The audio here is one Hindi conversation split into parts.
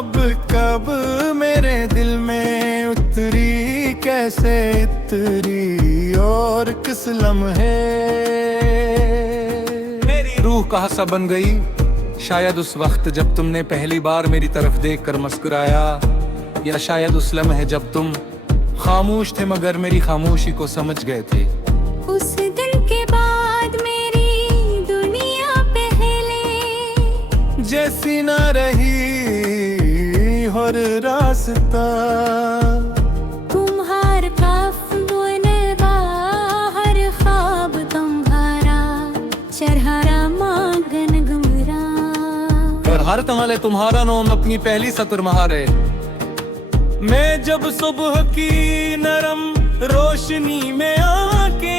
अब कब मेरे दिल में उतरी, कैसे उतरी और किस लम्हे मेरी रूह कहाँ सा बन गई। शायद उस वक्त जब तुमने पहली बार मेरी तरफ देखकर मुस्कुराया, या शायद उस लम्हे जब तुम खामोश थे मगर मेरी खामोशी को समझ गए थे। उस दिन के बाद मेरी दुनिया पहले जैसी न रही हर रास्ता, तुम्हार काफ बुनवा हर ख्वाब तुम्हारा चरहारा मांगन गुमरा। और हर तमाले तुम्हारा नाम अपनी पहली सतर महारे। मैं जब सुबह की नरम रोशनी में आके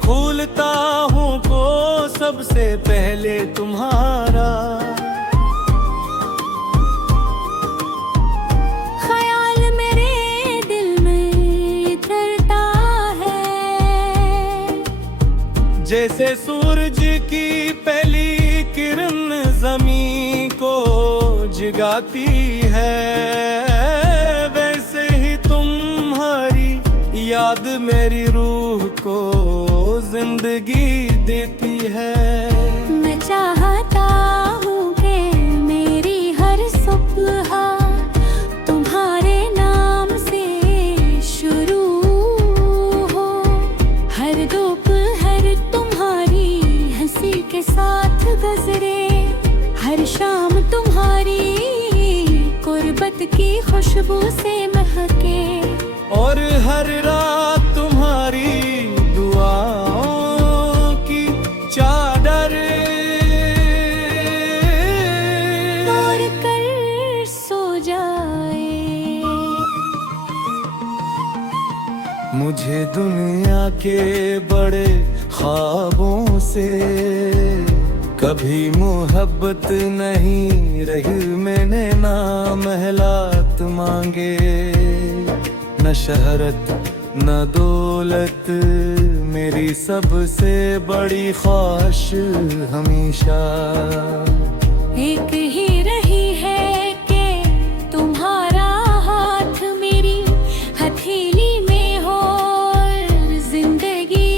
खोलता हूँ को सबसे पहले तुम्हारा। ख्याल मेरे दिल में उतरता है, जैसे सूरज की पहली किरण जमीन को जगाती है, वैसे ही तुम्हारी याद मेरी रूह को जिंदगी देती है। मैं चाहता हूँ कि मेरी हर सुबह तुम्हारे नाम से शुरू हो, हर दोपहर तुम्हारी हंसी के साथ गुजरे, हर शाम तुम्हारी कुर्बत की खुशबू से महके, और हर रात तुम्हारी दुआओं की चादर और कर सो जाए। मुझे दुनिया के बड़े ख्वाबों से कभी मोहब्बत नहीं रही। मैंने ना महलात मांगे, न शहरत न दौलत, मेरी सबसे बड़ी ख्वाहिश हमेशा एक ही रही है कि तुम्हारा हाथ मेरी हथेली में हो, और जिंदगी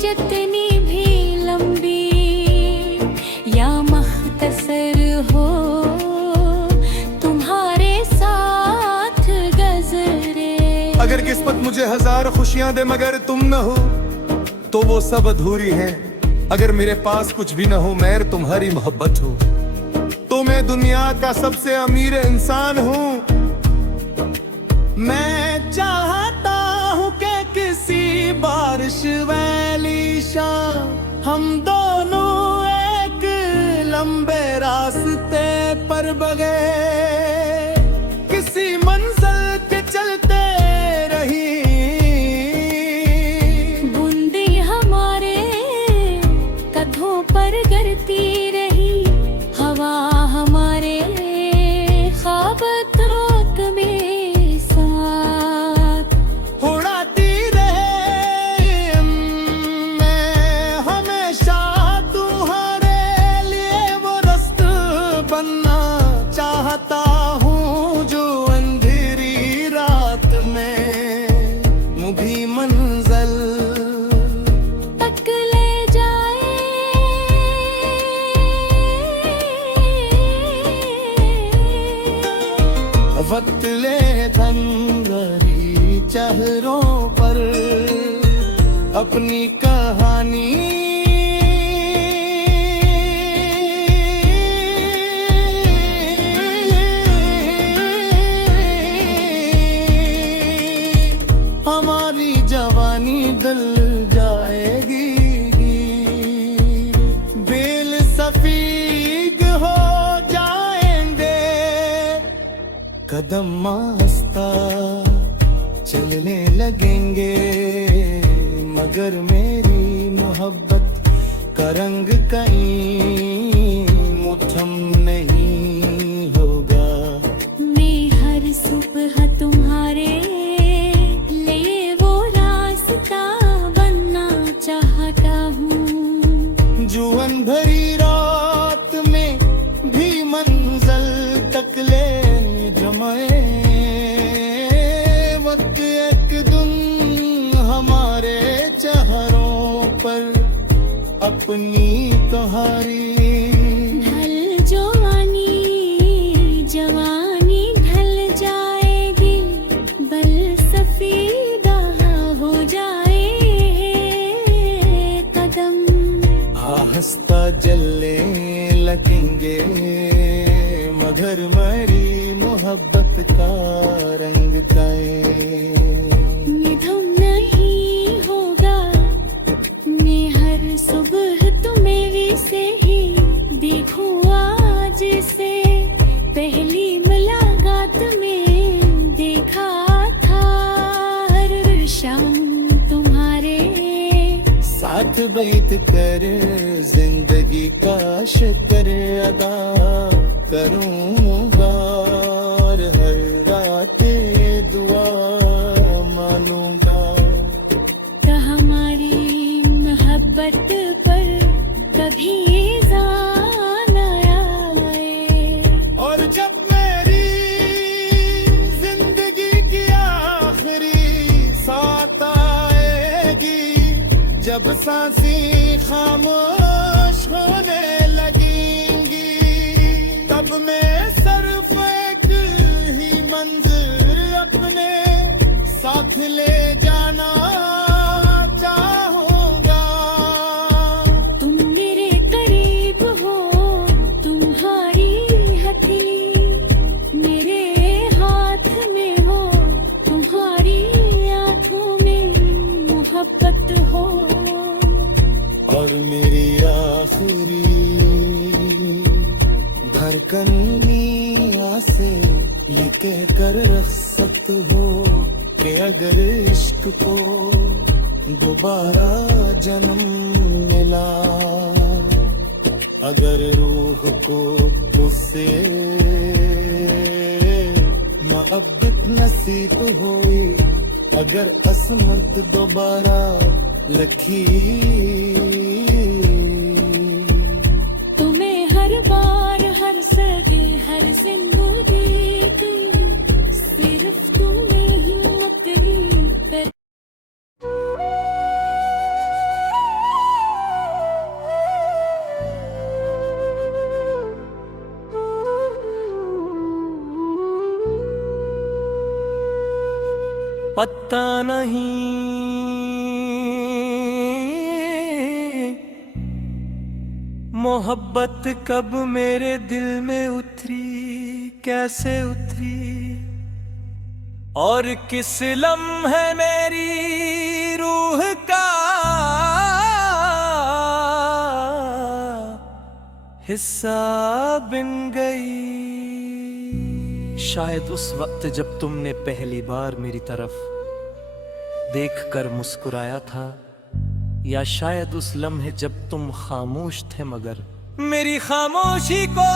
जितनी भी लंबी या मख्तसर हो तुम्हारे साथ गुजरे। अगर किस्मत मुझे हजार खुशियां दे मगर तुम न हो तो वो सब अधूरी है। अगर मेरे पास कुछ भी न हो मगर तुम्हारी मोहब्बत हो तो मैं दुनिया का सबसे अमीर इंसान हूँ। मैं चाहता हूँ कि किसी बारिश वाली शाम हम दोनों एक लंबे रास्ते पर बगैर किसी मंजिल पे चलते रही। बूंदे हमारे कदमों पर गिरती रही, हवा हमारे ख्वाब तोक में साथ उड़ाती रहे। मैं हमेशा तुम्हारे लिए वो रास्ता बनना चाहता हूँ जो अंधेरी रात में मुझे मंजिल तक ले जाए। वक्त ले धंधरी चेहरों पर अपनी कहानी हमारी जवानी डल जाएगी, बेल सफीद हो जाएंगे, कदम आस्ता चलने लगेंगे, मगर मेरी मोहब्बत का रंग कहीं मुठम नहीं होगा। मैं हर सुबह तुम्हारे लिए वो रास्ता बनना चाहता हूँ, जुअन भरी रात में भी मंजिल तक ले अपनी कहानी। ढल जवानी जवानी ढल जाएगी, बल सफीदा हो जाए कदम। आहिस्ता जलने लगेंगे मगर मेरी मोहब्बत का रंग गाए। निधम नहीं होगा, मैं हर सुबह तुम्हें से ही देखूं आज से। पहली मुलाकात में देखा था, हर शाम तुम्हारे साथ बैठ कर जिंदगी का शुक्र अदा करूंगा और हर रात दुआ मानूंगा। हमारी मोहब्बत पर कभी जान आए। और जब मेरी जिंदगी की आखिरी साथ आएगी, जब सांसें खामोश होने लगेंगी, तब मैं सिर्फ एक ही मंजिल अपने साथ ले जाना चाहूंगा। तुम मेरे करीब हो, तुम्हारी हथेली मेरे हाथ में हो, तुम्हारी आंखों में मोहब्बत हो। और मेरी आखिरी धड़कन से ये कहकर रख सकते हो कि अगर इश्क को दोबारा जन्म मिला, अगर रूह को उससे मोहब्बत नसीब हुई, अगर असमत दोबारा लखी, तुम्हें हर बार हर सदी हर जिंदगी की सिर्फ तुम्हें ही अपनी पर। पता नहीं मोहब्बत कब मेरे दिल में उतरी, कैसे उतरी, और किस लम्हे मेरी रूह का हिस्सा बन गई। शायद उस वक्त जब तुमने पहली बार मेरी तरफ देखकर मुस्कुराया था, या शायद उस लम्हे जब तुम खामोश थे मगर मेरी खामोशी को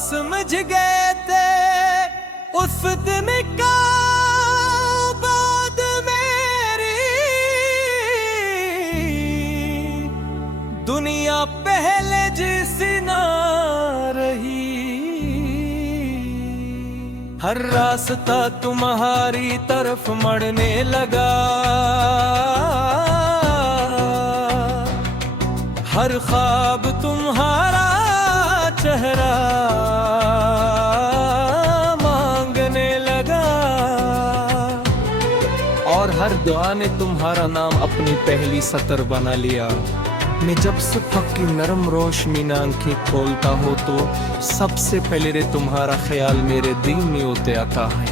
समझ गए थे। उस दिन का बाद मेरी दुनिया पहले जैसी ना रही। हर रास्ता तुम्हारी तरफ मड़ने लगा, हर ख्वाब तुम्हारा चेहरा मांगने लगा, और हर दुआ ने तुम्हारा नाम अपनी पहली सतर बना लिया। मैं जब सुबह की नरम रोशनी में आंखें खोलता हो तो सबसे पहले रे तुम्हारा ख्याल मेरे दिल में उतर आता है।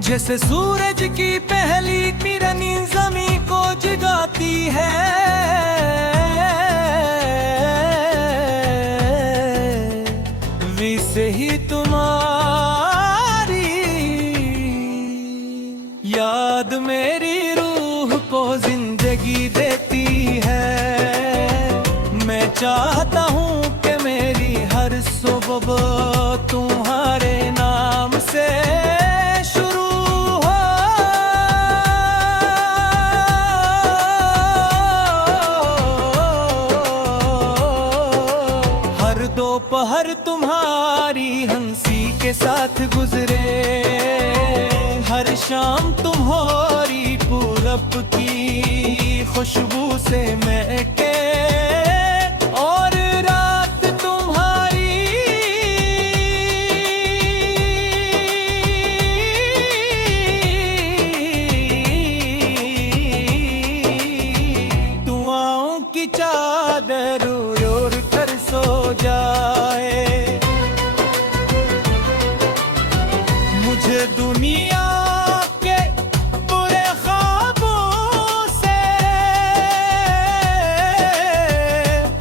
जैसे सूरज की पहली किरण ज़मीं को जगाती है, वैसे ही तुम्हारी याद मेरी रूह को जिंदगी देती है। मैं चाहता हूँ कि मेरी हर सुबह तुम्हारे नाम से शुरू हो। हर दोपहर तुम्हारी हंसी के साथ गुजरे, हर शाम तुम्हारी पूरब की खुशबू से महके और रात तुम्हारी दुआओं की चादर ओढ़ कर सो जाए। मुझे दुनिया के बुरे ख्वाबों से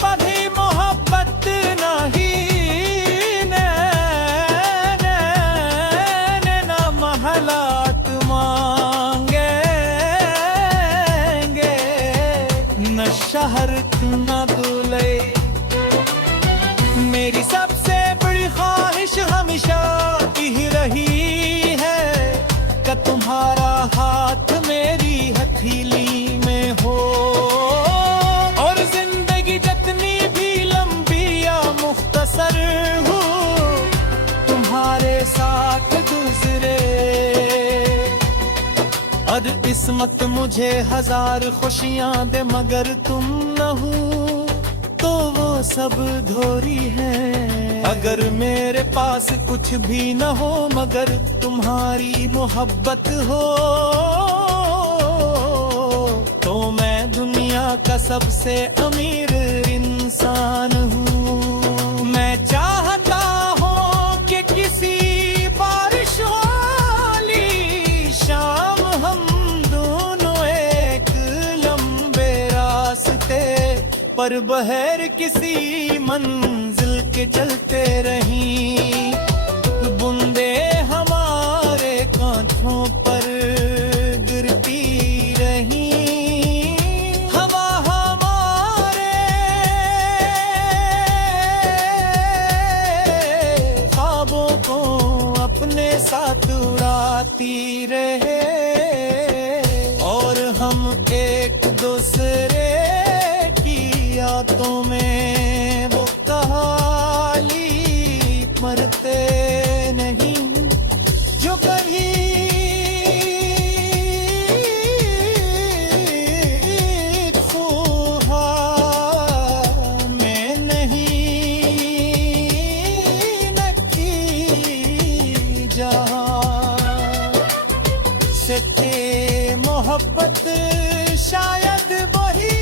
कभी मोहब्बत नहीं, ना महलात मांगेंगे, न शहर न दूल्हे। मेरी सबसे बड़ी ख्वाहिश हमेशा ही रही है कि तुम्हारा हाथ मेरी हथेली में हो, और जिंदगी जितनी भी लंबी या मुख्तसर हो तुम्हारे साथ गुजरे। और किस्मत मुझे हजार खुशियां दे मगर तुम न हो तो वो सब धोरी है। अगर मेरे पास कुछ भी न हो मगर तुम्हारी मोहब्बत हो तो मैं दुनिया का सबसे अमीर इंसान हूँ। मैं चाहता हूँ कि किसी बारिश वाली शाम हम दोनों एक लंबे रास्ते पर बहर किसी मंजिल के चलते रहीं। बूंदे हमारे कांधों पर गिरती रहीं, हवा हमारे ख्वाबों को अपने साथ उड़ाती रहे, और हम एक दूसरे यादों में वो कहानी मरते नहीं जो कभी ख्वाब में नहीं नकी जहां से थे मोहब्बत शायद वही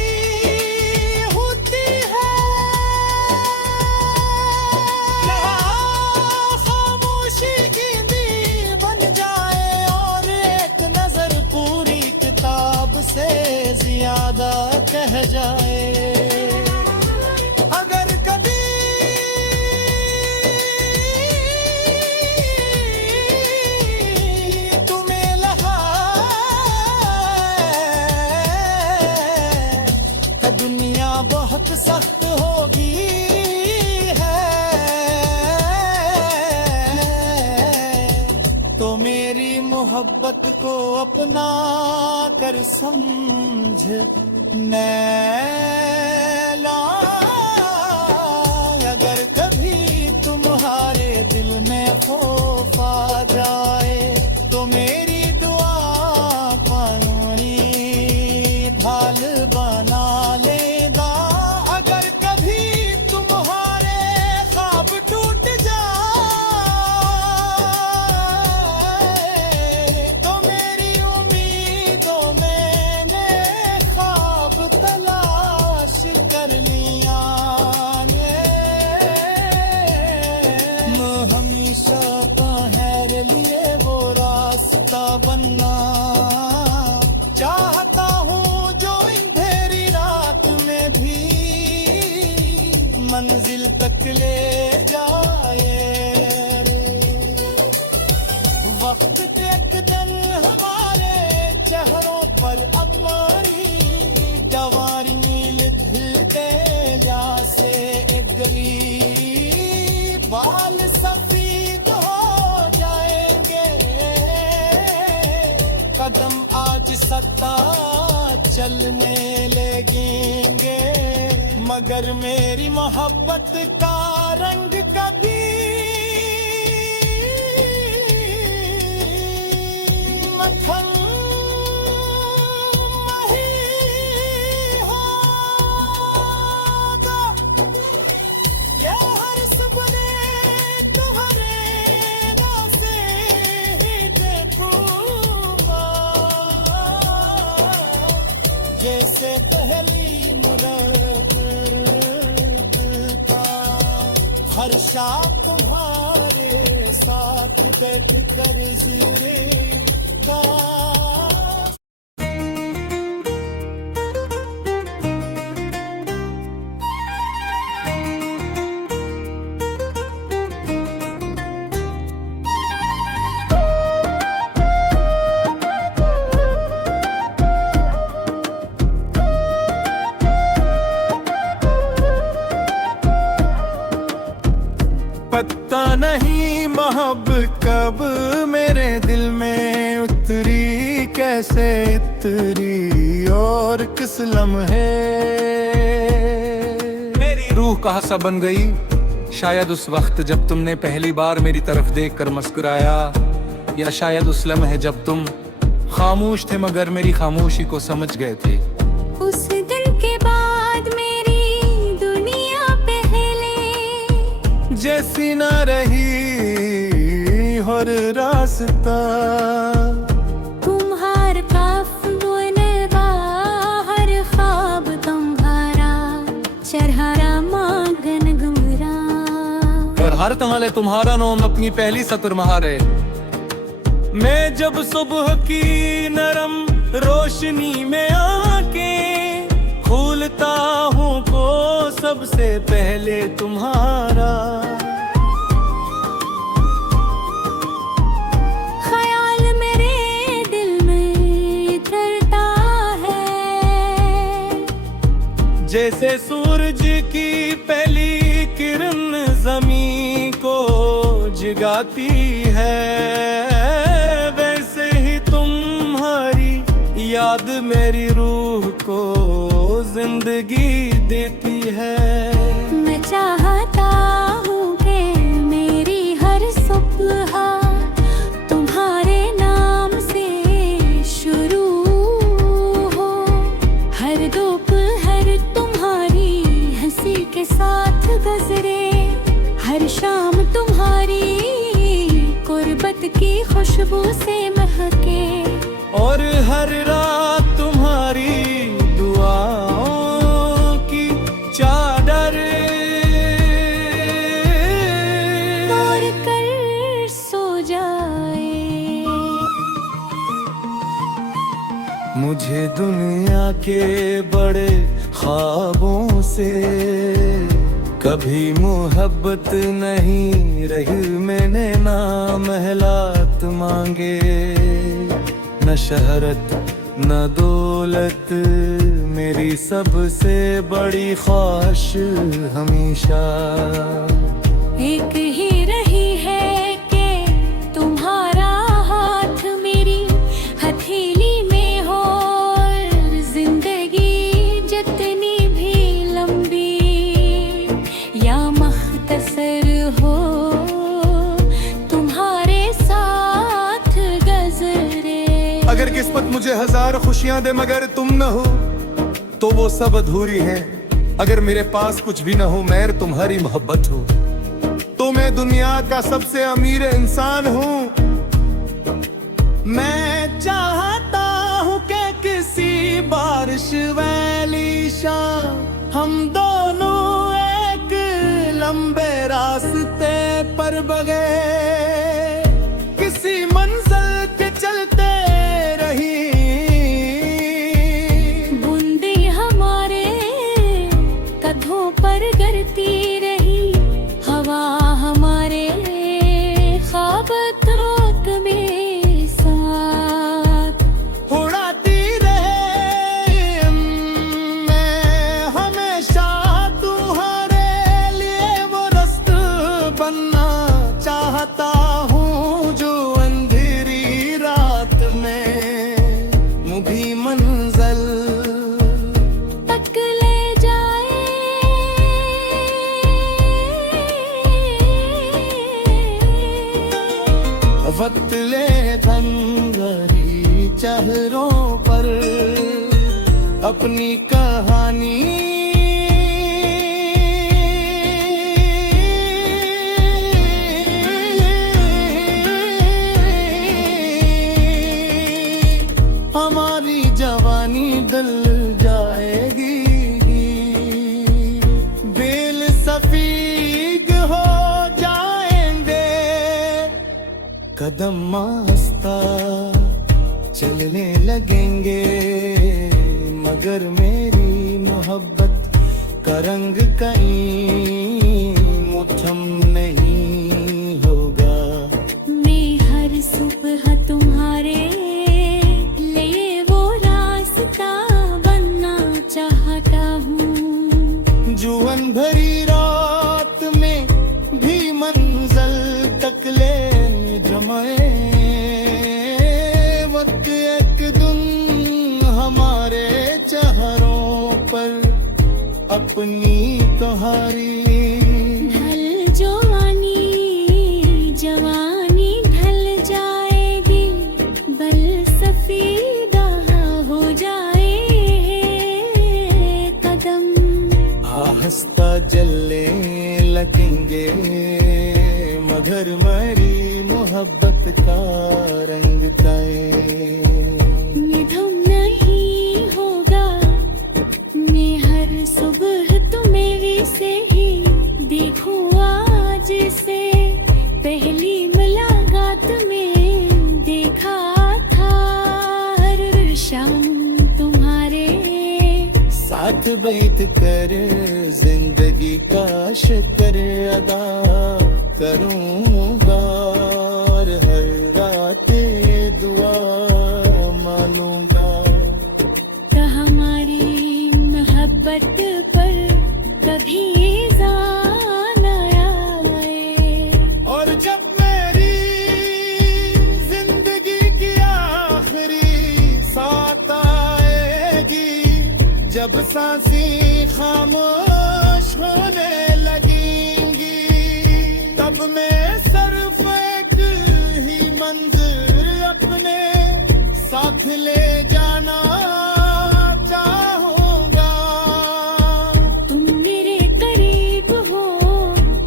से ज्यादा कह जाए। अगर कभी तुम्हें लगा तो दुनिया बहुत सख्त होगी है तो मेरी मोहब्बत को अपना कर समझ नैला। अगर कभी तुम्हारे दिल में खौफ आ जाए तो मेरी दुआ पानी ढाल बना लेगा। अगर कभी तुम्हारे ख्वाब टूट बनना चाहता हूँ जो अंधेरी रात में भी मंजिल तक ले जाए। वक्त एक दिन हमारे चेहरों पर हमारी जवानी लिखते जैसे एक गरीब बाल सफेद हो जाएंगे। कदम आज सत्ता चलने लगेंगे मगर मेरी मोहब्बत का रंग कभी मक्खन नहीं जैसे पहली मुलाकात हर शाम तुम्हारे साथ बैठ कर जिरेगा पता नहीं मोहब्बत कब मेरे दिल में उतरी, कैसे उतरी और किस लम्हे मेरी रूह कहाँ सा बन गई, शायद उस वक्त जब तुमने पहली बार मेरी तरफ देखकर मुस्कुराया, या शायद उस लम्हे जब तुम खामोश थे मगर मेरी खामोशी को समझ गए थे। उस दिन के बाद मेरी दुनिया पहले जैसी न रही हर रास्ता, तुम्हार काफ मुनवा हर ख्वाब तुम्हारा चरहारा मांगन गुमरा और हर तमाले तुम्हारा नाम अपनी पहली सतर महारे। मैं जब सुबह की नरम रोशनी में आके खोलता हूँ को सबसे पहले तुम्हारा, ख्याल मेरे दिल में उतरता है, जैसे सूरज की पहली किरण जमीन को जगाती है, वैसे ही तुम्हारी याद मेरी रूह को जिंदगी देती है। मैं चाहता हूँ कि मेरी हर सुबह तुम्हारे नाम से शुरू हो, हर दोपहर तुम्हारी हंसी के साथ गुजरे, हर शाम तुम्हारी कुर्बत की खुशबू से महके, और हर रात तुम्हारी दुआओं की चादर तोड़ कर सो जाए। मुझे दुनिया के बड़े ख्वाबों से कभी मोहब्बत नहीं रही, मैंने ना महलात मांगे, न शहरत न दौलत, मेरी सबसे बड़ी ख्वाहिश हमेशा एक ही रही है कि तुम्हारा हाथ मेरी हथेली में हो, और जिंदगी जितनी भी लंबी या मख्तसर हो तुम्हारे साथ गुजरे। अगर किस्मत मुझे हजार खुशियां दे मगर तुम न हो तो वो सब अधूरी है, अगर मेरे पास कुछ भी न हो मगर तुम्हारी मोहब्बत हो तो मैं दुनिया का सबसे अमीर इंसान हूँ। मैं चाहता हूँ कि किसी बारिश वाली शाम हम दोनों एक लंबे रास्ते पर बगैर किसी मंजिल के चलते रही, बूंदे हमारे कदमों पर गिरती रही, हवा हमारे ख्वाब तोक में साथ उड़ाती रहे। मैं हमेशा तुम्हारे लिए वो रस्त बनना चाहता हूँ जो अंधेरी रात में मुझी मंजिल तक ले जाए। वक्त ले धंधरी चेहरों पर अपनी कहानी, हमारी जवानी दिल कदम आस्ता चलने लगेंगे, मगर मेरी मोहब्बत का रंग कहीं मुठम नहीं होगा। मैं हर सुबह तुम्हारे लिए वो रास्ता बनना चाहता हूँ। जुअन भरी रात में भी मंजिल तक ले जमाए, वक्त एक दिन हमारे चेहरों पर अपनी तुम्हारी ढल जवानी जवानी ढल जाएगी, बल सफीदा हो जाए कदम। आहिस्ता जलने लगेंगे, मगर मेरी मोहब्बत का रंग तय निधम नहीं होगा। मैं हर सुबह तुम्हें से ही देखूं, आज से पहली मुलाकात में देखा था। हर शाम तुम्हारे साथ बैठ कर जिंदगी का शुक्र अदा करूंगा, और हर रात दुआ मानूंगा। तो हमारी मोहब्बत पर कभी जान आए। और जब मेरी जिंदगी की आखिरी साथ आएगी, जब सांसें खामोश होने लगेंगी, तब मैं सिर्फ एक ही मंजिल अपने साथ ले जाना चाहूंगा। तुम मेरे करीब हो,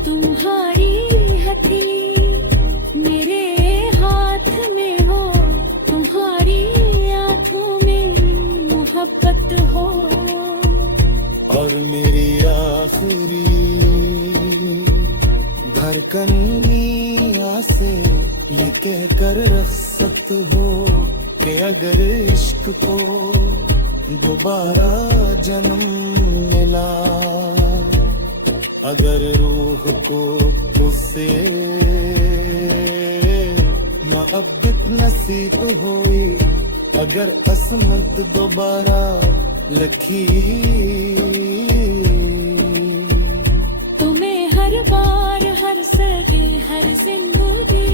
तुम्हारी हथेली मेरे हाथ में हो, तुम्हारी आंखों में मोहब्बत हो। और मेरी आखिरी धड़कन से ये कहकर रखसत हो कि अगर इश्क को दोबारा जन्म मिला, अगर रूह को उससे मोहब्बत नसीब हुई, अगर असमत दोबारा लखी, तुम्हें हर बार हर सगे हर जिंदगी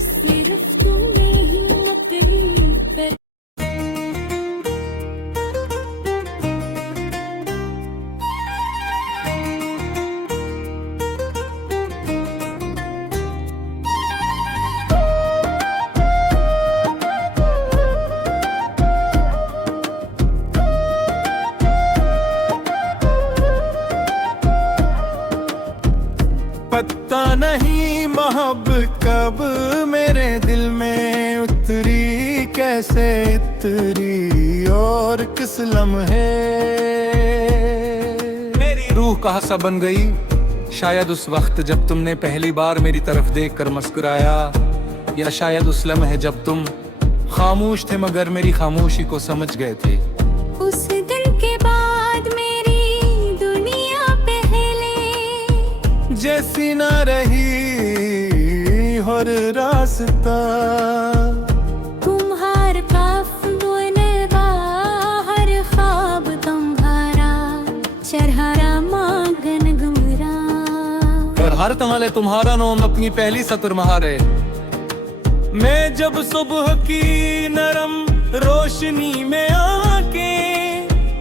सिर्फ तुम्हें ही अपनी पर। पता नहीं मोहब्बत कब मेरे दिल में उतरी, कैसे उतरी और किस लम्हे मेरी रूह कहाँ सा बन गई। शायद उस वक्त जब तुमने पहली बार मेरी तरफ देखकर मुस्कुराया, या शायद उस लम्हे जब तुम खामोश थे मगर मेरी खामोशी को समझ गए थे। उस दिन के बाद मेरी दुनिया पहले जैसी ना रही हर रास्ता, तुम्हार काफ बुनवा हर ख्वाब तुम्हारा चरहारा मांगन गुमरा। और हर तमाले तुम्हारा नाम अपनी पहली सतर महारे। मैं जब सुबह की नरम रोशनी में आके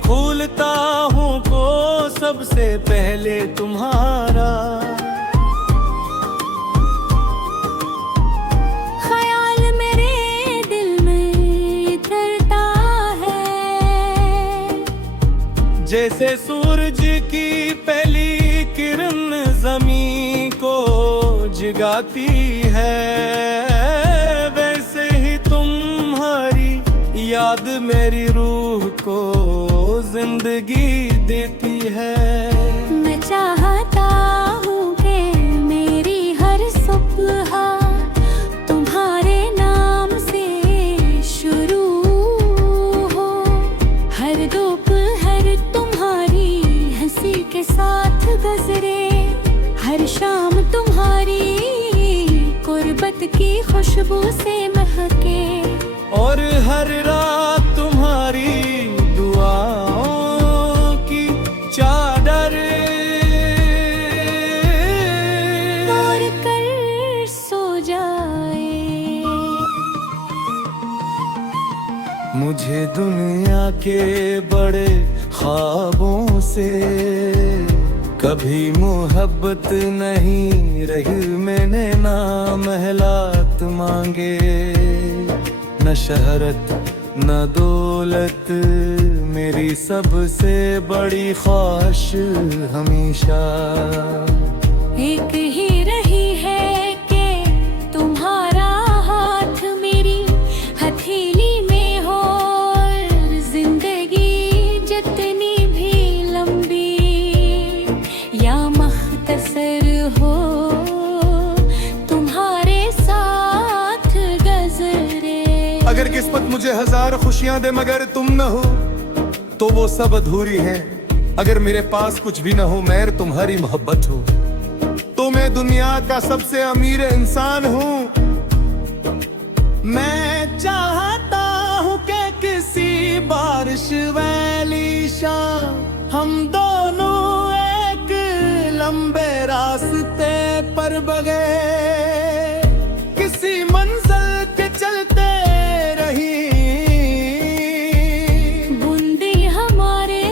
खोलता हूँ को सबसे पहले तुम्हारा, ख्याल मेरे दिल में उतरता है, जैसे सूरज की पहली किरण जमीन को जगाती है, वैसे ही तुम्हारी याद मेरी रूह को जिंदगी देती है। मैं चाहता हूँ कि मेरी हर सुबह मोहब्बत की खुशबू से महके। और हर रात तुम्हारी दुआओं की चादर और कर सो जाए। मुझे दुनिया के बड़े ख्वाबों से कभी मोहब्बत नहीं रही। मैंने ना महलात मांगे, न शहरत न दौलत, मेरी सबसे बड़ी ख्वाहिश हमेशा एक ही रही है कि तुम्हारा हाथ मेरी हथेली में हो। जिंदगी जितनी भी लंबी या मख्तसर हो, तुम्हारे साथ गुजरे। अगर किस्मत मुझे हजार खुशियां दे मगर तुम न हो तो वो सब अधूरी है। अगर मेरे पास कुछ भी न हो मैं तुम्हारी मोहब्बत हूँ, तो मैं दुनिया का सबसे अमीर इंसान हूँ। मैं चाहता हूँ कि किसी बारिश वाली शाम हम दोनों एक लंबे रास्ते पर बगैर किसी मंजिल के चलते रही। बूंदे हमारे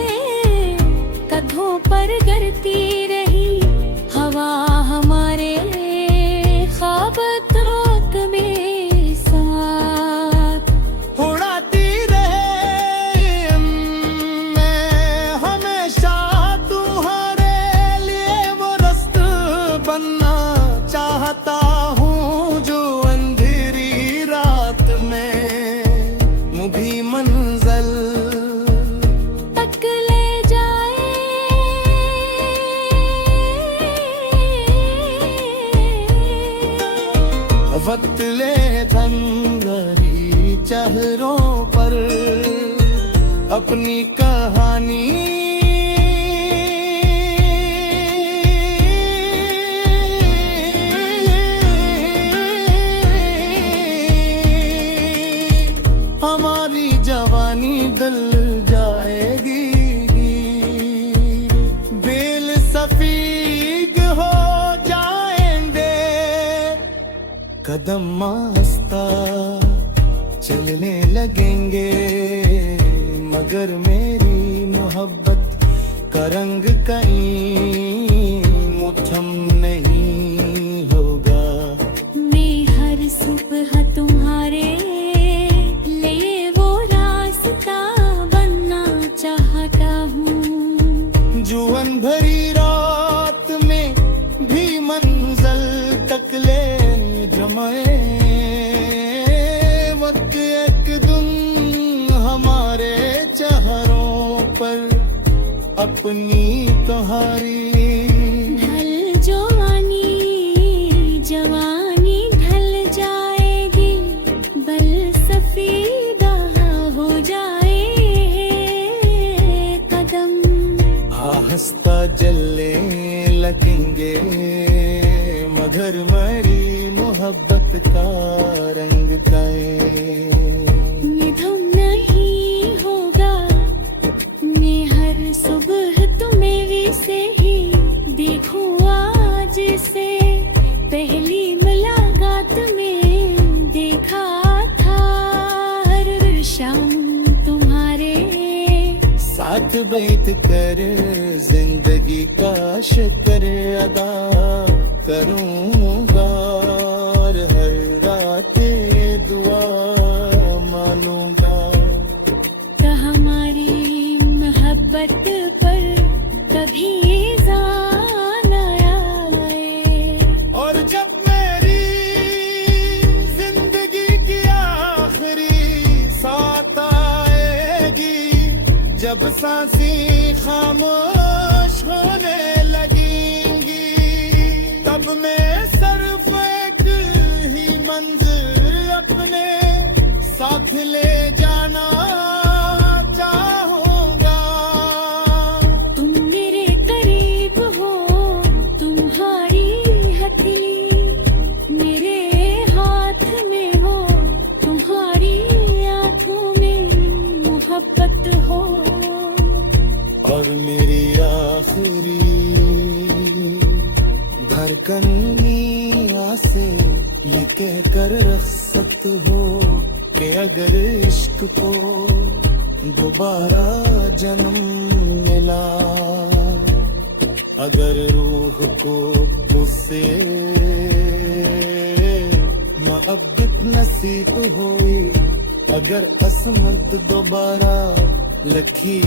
कदमों पर गिरती रही, हवा हमारे ख्वाब तोक में साथ उड़ाती रहे। मैं हमेशा तुम्हारे लिए वो रस्त बनना चाहता हूँ जो अंधेरी रात में मुझे मंजिल तक ले जाए। वक्त ले धंधरी चेहरों पर अपनी कहानी हमारी जवानी दल जाएगी। बेल सफीद हो जाएंगे, कदम आस्ता चलने लगेंगे। मगर मेरी मोहब्बत का रंग कहीं मुठम नहीं होगा। मैं हर सुबह तुम्हारे लिए वो रास्ता बनना चाहता हूँ। जुअन भरी रात में भी मंजिल तक ले जमाए। वक्त एक दिन हमारे चेहरों पर अपनी कहानी ढल जवानी जवानी ढल जाएगी, बल सफीदा हो जाए कदम। आहिस्ता जलने लगेंगे, मगर मेरी मोहब्बत का रंग तय निधम नहीं होगा। मैं हर सुबह तुम्हें से ही देखूं आज से। पहली मुलाकात में देखा था हर शाम तुम्हारे साथ बैठ कर जिंदगी का शुक्र अदा करूंगा। और हर रात दुआ मानूंगा। तो हमारी मोहब्बत पर कभी जान आए। और जब मेरी जिंदगी की आखिरी साथ आएगी, जब सांसें खामोश होने लगेंगी, तब मैं सिर्फ एक ही मंजिल अपने साथ ले जाना चाहूंगा। तुम मेरे करीब हो, तुम्हारी हथेली मेरे धड़कन से ये कह कर रख सकते हो कि अगर इश्क को दोबारा जन्म मिला, अगर रूह को उससे मोहब्बत नसीब हुई, अगर असमत दोबारा लखी